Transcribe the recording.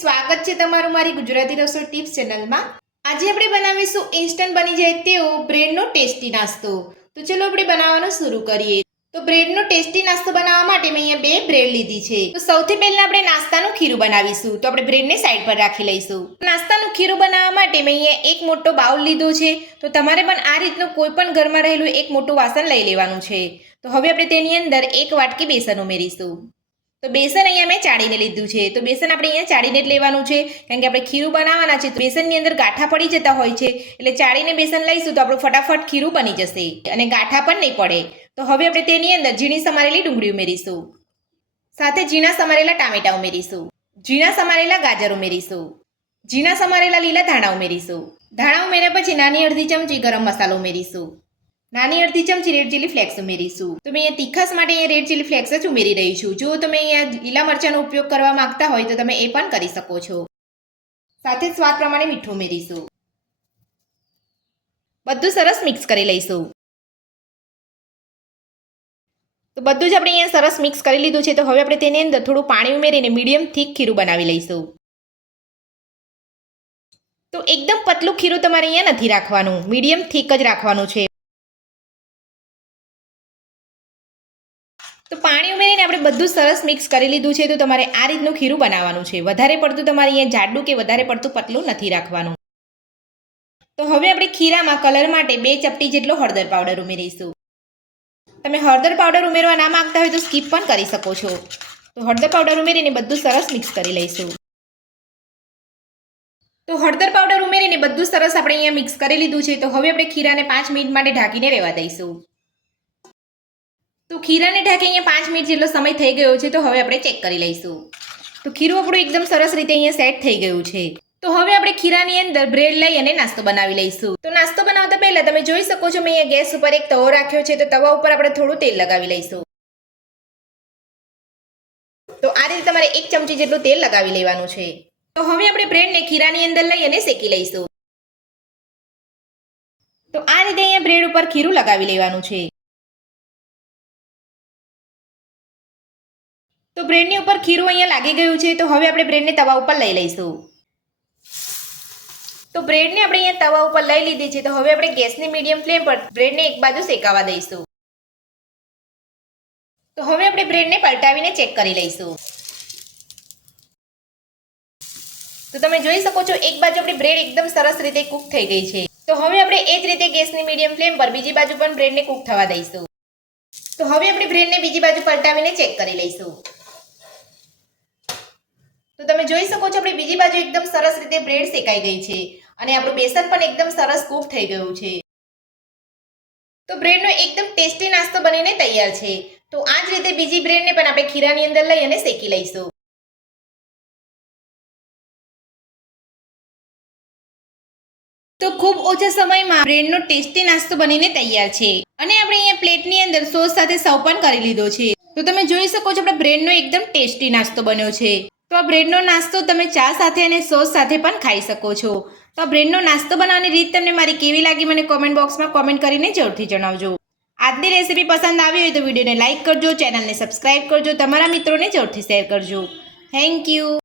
સ્વાગત છે તમારું મારી ગુજરાતી રસોઈ ટિપ્સ ચેનલમાં। આજે આપણે બનાવીશું ઇન્સ્ટન્ટ બની જાય તેવો બ્રેડનો ટેસ્ટી નાસ્તો। તો ચલો આપણે બનાવવાનું શરૂ કરીએ। તો બ્રેડનો ટેસ્ટી નાસ્તો બનાવવા માટે મેં અહીંયા 2 બ્રેડ લીધી છે। તો સૌથી પહેલા આપણે નાસ્તાનું ખીરું બનાવીશું। તો આપણે બ્રેડને સાઈડ પર રાખી લઈશું। નાસ્તાનું ખીરું બનાવવા માટે મેં અહીંયા એક મોટો બાઉલ લીધો છે। તો તમારે પણ આ રીતનું કોઈ પણ ઘરમાં રહેલું એક મોટું વાસણ લઈ લેવાનું છે। તો હવે આપણે તેની અંદર 1 વાટકી બેસન ઉમેરીશું। તો બેસન અહીંયા મેં ચાળીને લીધું છે। તો બેસન આપણે અહીંયા ચાળીને જ લેવાનું છે, કારણ કે આપણે ખીરું બનાવવાના છે। તો બેસનની અંદર ગાંઠા પડી જતા હોય છે, એટલે ચાળીને બેસન લઈશું તો આપણું ફટાફટ ખીરું બની જશે અને ગાંઠા પણ નહીં પડે। તો હવે આપણે તેની અંદર ઝીણી સમારેલી ડુંગળી ઉમેરીશું, સાથે ઝીણા સમારેલા ટામેટા ઉમેરીશું, ઝીણા સમારેલા ગાજર ઉમેરીશું, ઝીણા સમારેલા લીલા ધાણા ઉમેરીશું। ધાણા ઉમેર્યા પછી નાની અડધી ચમચી ગરમ મસાલો ઉમેરીશું, નાની અડધી ચમચી રેડ ચીલી ફ્લેક્સ ઉમેરીશું। તો મેં અહીંયા તીખાસ માટે અહીંયા રેડ ચીલી ફ્લેક્સ જ ઉમેરી રહી છું। જો તમે અહીંયા લીલા મરચાંનો ઉપયોગ કરવા માંગતા હોય તો તમે એ પણ કરી શકો છો। સાથે જ સ્વાદ પ્રમાણે મીઠું ઉમેરીશું। બધું સરસ મિક્સ કરી લઈશું। તો બધું જ આપણે અહીંયા સરસ મિક્સ કરી લીધું છે। તો હવે આપણે તેની અંદર થોડું પાણી ઉમેરીને મીડિયમ થીક ખીરું બનાવી લઈશું। તો એકદમ પતલું ખીરું તમારે અહીંયા નથી રાખવાનું, મીડિયમ થીક જ રાખવાનું છે। તો પાણી ઉમેરીને આપણે બધું સરસ મિક્સ કરી લીધું છે। તો તમારે આ રીતનું ખીરું બનાવવાનું છે, વધારે પડતું તમારે અહીંયા જાડું કે વધારે પડતું પતલું નથી રાખવાનું। તો હવે આપણે ખીરામાં કલર માટે 2 ચપટી જેટલો હળદર પાવડર ઉમેરીશું। તમે હળદર પાવડર ઉમેરવા ના માંગતા હોય તો સ્કીપ પણ કરી શકો છો। તો હળદર પાવડર ઉમેરીને બધું સરસ મિક્સ કરી લઈશું। તો હળદર પાવડર ઉમેરીને બધું સરસ આપણે અહીંયા મિક્સ કરી લીધું છે। તો હવે આપણે ખીરાને 5 મિનિટ માટે ઢાંકીને રહેવા દઈશું। તો ખીરાને ઢાંકી અહીંયા 5 મિનિટ જેટલો સમય થઈ ગયો છે। તો હવે આપણે ચેક કરી લઈશું। તો ખીરું આપણું એકદમ સરસ રીતે અહીંયા સેટ થઈ ગયું છે। તો હવે આપણે ખીરાની અંદર બ્રેડ લઈ અને નાસ્તો બનાવી લઈશું। તો નાસ્તો બનાવતા પહેલા તમે જોઈ શકો છો મેં અહીંયા ગેસ ઉપર એક તવો રાખ્યો છે। તો તવા ઉપર આપણે થોડું તેલ લગાવી લઈશું। તો આ રીતે તમારે 1 ચમચી જેટલું તેલ લગાવી લેવાનું છે। તો હવે આપણે બ્રેડને ખીરાની અંદર લઈ અને શેકી લઈશું। તો આ રીતે અહીંયા બ્રેડ ઉપર ખીરું લગાવી લેવાનું છે। તો બ્રેડની ઉપર ખીરું અહીંયા લાગી ગયું છે। તો હવે આપણે બ્રેડને તવા ઉપર લઈ લઈશું। તો બ્રેડને આપણે અહીંયા તવા ઉપર લઈ લીધી છે। તો હવે આપણે ગેસની મીડિયમ ફ્લેમ પર બ્રેડને એક બાજુ શેકાવા દઈશું। તો હવે આપણે બ્રેડને પલટાવીને ચેક કરી લઈશું। તો તમે જોઈ શકો છો એક બાજુ આપણી બ્રેડ એકદમ સરસ રીતે કૂક થઈ ગઈ છે। તો હવે આપણે એ જ રીતે ગેસની મીડિયમ ફ્લેમ પર બીજી બાજુ પણ બ્રેડને કૂક થવા દઈશું। તો હવે આપણે બ્રેડને બીજી બાજુ પલટાવીને ચેક કરી લઈશું। તો તમે જોઈ શકો છો આપણી બીજી બાજુ એકદમ સરસ રીતે બ્રેડ શેકાઈ ગઈ છે અને આપણું બેસન પણ એકદમ સરસ કૂક થઈ ગયું છે। તો બ્રેડનો એકદમ ટેસ્ટી નાસ્તો બનીને તૈયાર છે। તો આ જ રીતે બીજી બ્રેડને પણ આપણે ખીરાની અંદર લઈ અને શેકી લઈશું। તો ખૂબ ઓછા સમયમાં બ્રેડનો ટેસ્ટી નાસ્તો બનીને તૈયાર છે અને આપણે અહીંયા પ્લેટની અંદર સોસ સાથે સર્વ પણ કરી લીધો છે। તો તમે જોઈ શકો છો આપણા બ્રેડનો એકદમ ટેસ્ટી નાસ્તો બન્યો છે। તો આ બ્રેડનો નાસ્તો તમે ચા સાથે અને સોસ સાથે પણ ખાઈ શકો છો। તો આ બ્રેડનો નાસ્તો બનાવવાની રીત તમને મારી કેવી લાગી મને કોમેન્ટ બોક્સમાં કોમેન્ટ કરીને જરૂરથી જણાવજો। આજની રેસીપી પસંદ આવી હોય તો વિડીયોને લાઇક કરજો, ચેનલને સબસ્ક્રાઇબ કરજો, તમારા મિત્રોને જરૂરથી શેર કરજો। Thank you.